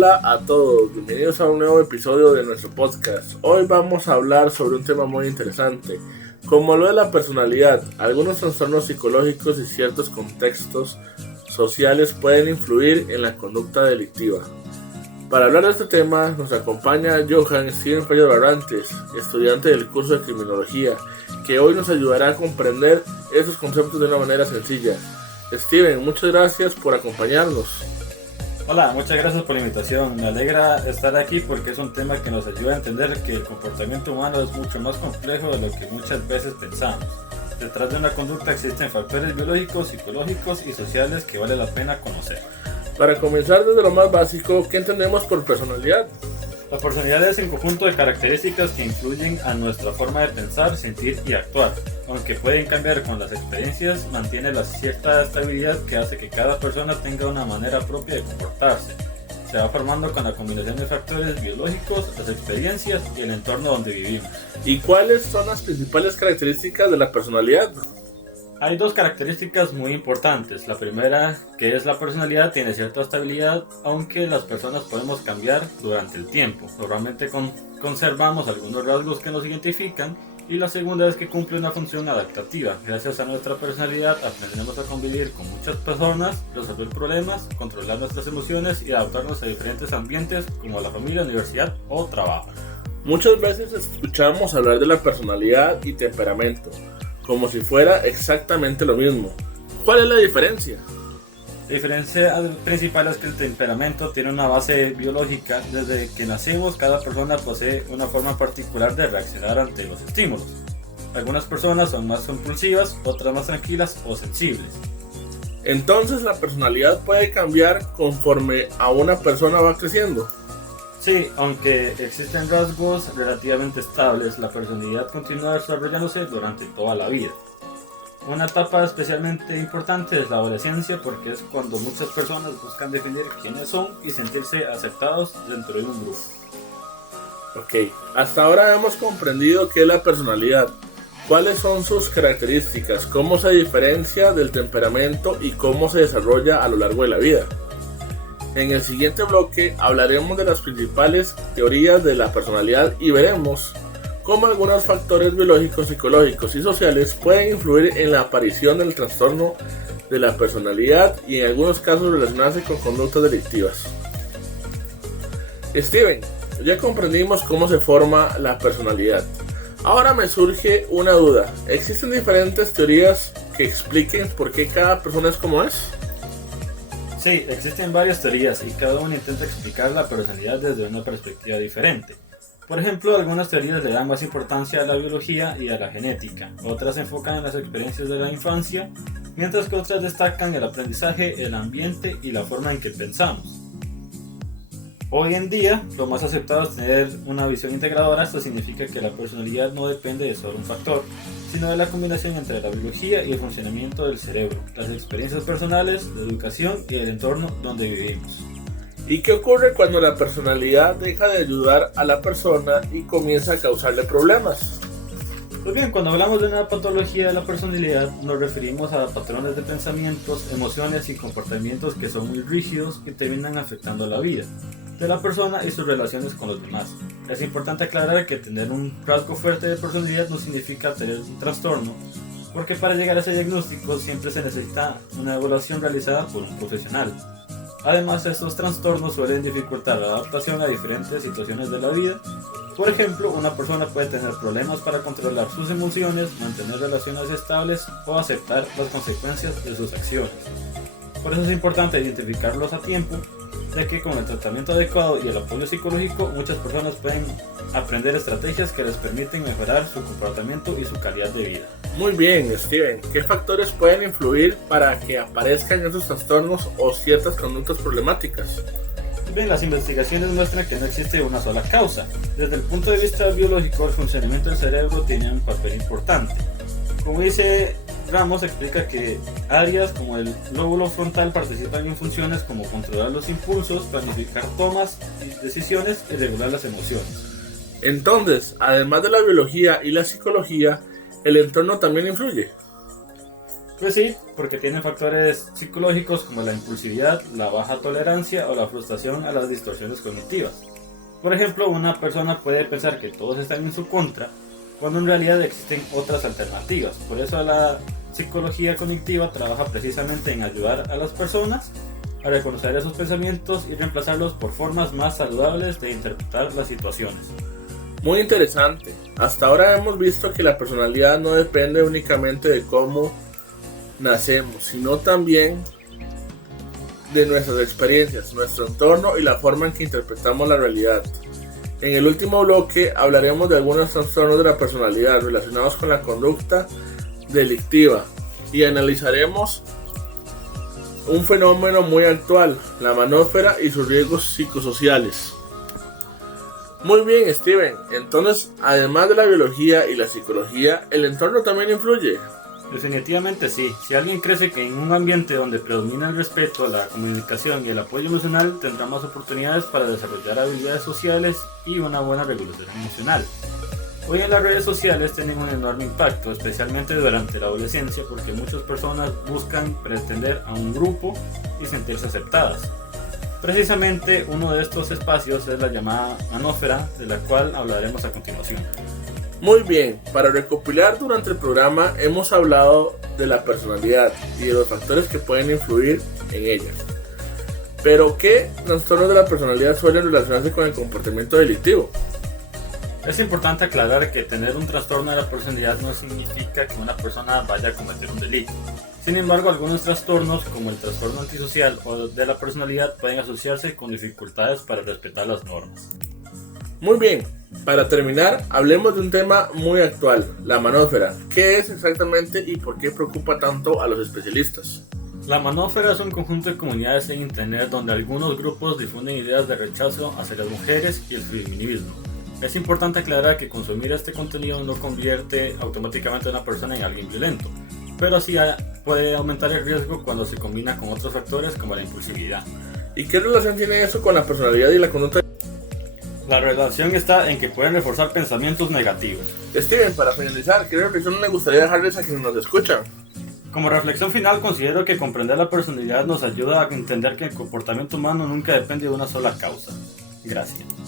Hola a todos, bienvenidos a un nuevo episodio de nuestro podcast. Hoy vamos a hablar sobre un tema muy interesante, como lo de la personalidad. Algunos trastornos psicológicos y ciertos contextos sociales pueden influir en la conducta delictiva. Para hablar de este tema nos acompaña Johan Steven Pello Barrantes, estudiante del curso de Criminología, que hoy nos ayudará a comprender esos conceptos de una manera sencilla. Steven, muchas gracias por acompañarnos. Hola, muchas gracias por la invitación. Me alegra estar aquí porque es un tema que nos ayuda a entender que el comportamiento humano es mucho más complejo de lo que muchas veces pensamos. Detrás de una conducta existen factores biológicos, psicológicos y sociales que vale la pena conocer. Para comenzar desde lo más básico, ¿qué entendemos por personalidad? La personalidad es el conjunto de características que influyen a nuestra forma de pensar, sentir y actuar. Aunque pueden cambiar con las experiencias, mantiene la cierta estabilidad que hace que cada persona tenga una manera propia de comportarse. Se va formando con la combinación de factores biológicos, las experiencias y el entorno donde vivimos. ¿Y cuáles son las principales características de la personalidad? Hay dos características muy importantes. La primera, que es la personalidad, tiene cierta estabilidad, aunque las personas podemos cambiar durante el tiempo. Normalmente conservamos algunos rasgos que nos identifican. Y la segunda es que cumple una función adaptativa. Gracias a nuestra personalidad aprendemos a convivir con muchas personas, resolver problemas, controlar nuestras emociones y adaptarnos a diferentes ambientes como la familia, universidad o trabajo. Muchas veces escuchamos hablar de la personalidad y temperamento, como si fuera exactamente lo mismo. ¿Cuál es la diferencia? La diferencia principal es que el temperamento tiene una base biológica. Desde que nacemos, cada persona posee una forma particular de reaccionar ante los estímulos. Algunas personas son más impulsivas, otras más tranquilas o sensibles. Entonces, ¿la personalidad puede cambiar conforme a una persona va creciendo? Sí, aunque existen rasgos relativamente estables, la personalidad continúa desarrollándose durante toda la vida. Una etapa especialmente importante es la adolescencia porque es cuando muchas personas buscan definir quiénes son y sentirse aceptados dentro de un grupo. Ok, hasta ahora hemos comprendido qué es la personalidad, cuáles son sus características, cómo se diferencia del temperamento y cómo se desarrolla a lo largo de la vida. En el siguiente bloque hablaremos de las principales teorías de la personalidad y veremos cómo algunos factores biológicos, psicológicos y sociales pueden influir en la aparición del trastorno de la personalidad y en algunos casos relacionarse con conductas delictivas. Steven, ya comprendimos cómo se forma la personalidad. Ahora me surge una duda. ¿Existen diferentes teorías que expliquen por qué cada persona es como es? Sí, existen varias teorías y cada una intenta explicar la personalidad desde una perspectiva diferente. Por ejemplo, algunas teorías le dan más importancia a la biología y a la genética, otras se enfocan en las experiencias de la infancia, mientras que otras destacan el aprendizaje, el ambiente y la forma en que pensamos. Hoy en día, lo más aceptado es tener una visión integradora. Esto significa que la personalidad no depende de solo un factor, sino de la combinación entre la biología y el funcionamiento del cerebro, las experiencias personales, la educación y el entorno donde vivimos. ¿Y qué ocurre cuando la personalidad deja de ayudar a la persona y comienza a causarle problemas? Pues bien, cuando hablamos de una patología de la personalidad, nos referimos a patrones de pensamientos, emociones y comportamientos que son muy rígidos y terminan afectando la vida de la persona y sus relaciones con los demás. Es importante aclarar que tener un rasgo fuerte de personalidad no significa tener un trastorno, porque para llegar a ese diagnóstico siempre se necesita una evaluación realizada por un profesional. Además, estos trastornos suelen dificultar la adaptación a diferentes situaciones de la vida. Por ejemplo, una persona puede tener problemas para controlar sus emociones, mantener relaciones estables o aceptar las consecuencias de sus acciones. Por eso es importante identificarlos a tiempo, ya que con el tratamiento adecuado y el apoyo psicológico, muchas personas pueden aprender estrategias que les permiten mejorar su comportamiento y su calidad de vida. Muy bien, Steven. ¿Qué factores pueden influir para que aparezcan esos trastornos o ciertas conductas problemáticas? Bien, las investigaciones muestran que no existe una sola causa. Desde el punto de vista biológico, el funcionamiento del cerebro tiene un papel importante. Como dice Ramos, explica que áreas como el lóbulo frontal participan en funciones como controlar los impulsos, planificar tomas y decisiones y regular las emociones. Entonces, además de la biología y la psicología, ¿el entorno también influye? Pues sí, porque tienen factores psicológicos como la impulsividad, la baja tolerancia o la frustración a las distorsiones cognitivas. Por ejemplo, una persona puede pensar que todos están en su contra, cuando en realidad existen otras alternativas. Por eso la psicología cognitiva trabaja precisamente en ayudar a las personas a reconocer esos pensamientos y reemplazarlos por formas más saludables de interpretar las situaciones. Muy interesante. Hasta ahora hemos visto que la personalidad no depende únicamente de cómo nacemos, sino también de nuestras experiencias, nuestro entorno y la forma en que interpretamos la realidad. En el último bloque hablaremos de algunos trastornos de la personalidad relacionados con la conducta delictiva y analizaremos un fenómeno muy actual, la manósfera y sus riesgos psicosociales. Muy bien, Steven. Entonces, además de la biología y la psicología, ¿el entorno también influye? Definitivamente sí. Si alguien crece que en un ambiente donde predomina el respeto, la comunicación y el apoyo emocional, tendrá más oportunidades para desarrollar habilidades sociales y una buena regulación emocional. Hoy en las redes sociales tienen un enorme impacto, especialmente durante la adolescencia, porque muchas personas buscan pretender a un grupo y sentirse aceptadas. Precisamente uno de estos espacios es la llamada manósfera, de la cual hablaremos a continuación. Muy bien, para recopilar durante el programa hemos hablado de la personalidad y de los factores que pueden influir en ella. Pero ¿qué trastornos de la personalidad suelen relacionarse con el comportamiento delictivo? Es importante aclarar que tener un trastorno de la personalidad no significa que una persona vaya a cometer un delito. Sin embargo, algunos trastornos, como el trastorno antisocial o de la personalidad, pueden asociarse con dificultades para respetar las normas. Muy bien, para terminar, hablemos de un tema muy actual, la manósfera. ¿Qué es exactamente y por qué preocupa tanto a los especialistas? La manósfera es un conjunto de comunidades en internet donde algunos grupos difunden ideas de rechazo hacia las mujeres y el feminismo. Es importante aclarar que consumir este contenido no convierte automáticamente a una persona en alguien violento, pero sí puede aumentar el riesgo cuando se combina con otros factores como la impulsividad. ¿Y qué relación tiene eso con la personalidad y la conducta? La relación está en que pueden reforzar pensamientos negativos. Steven, para finalizar, ¿qué reflexión le gustaría dejarles a quienes nos escuchan? Como reflexión final, considero que comprender la personalidad nos ayuda a entender que el comportamiento humano nunca depende de una sola causa. Gracias.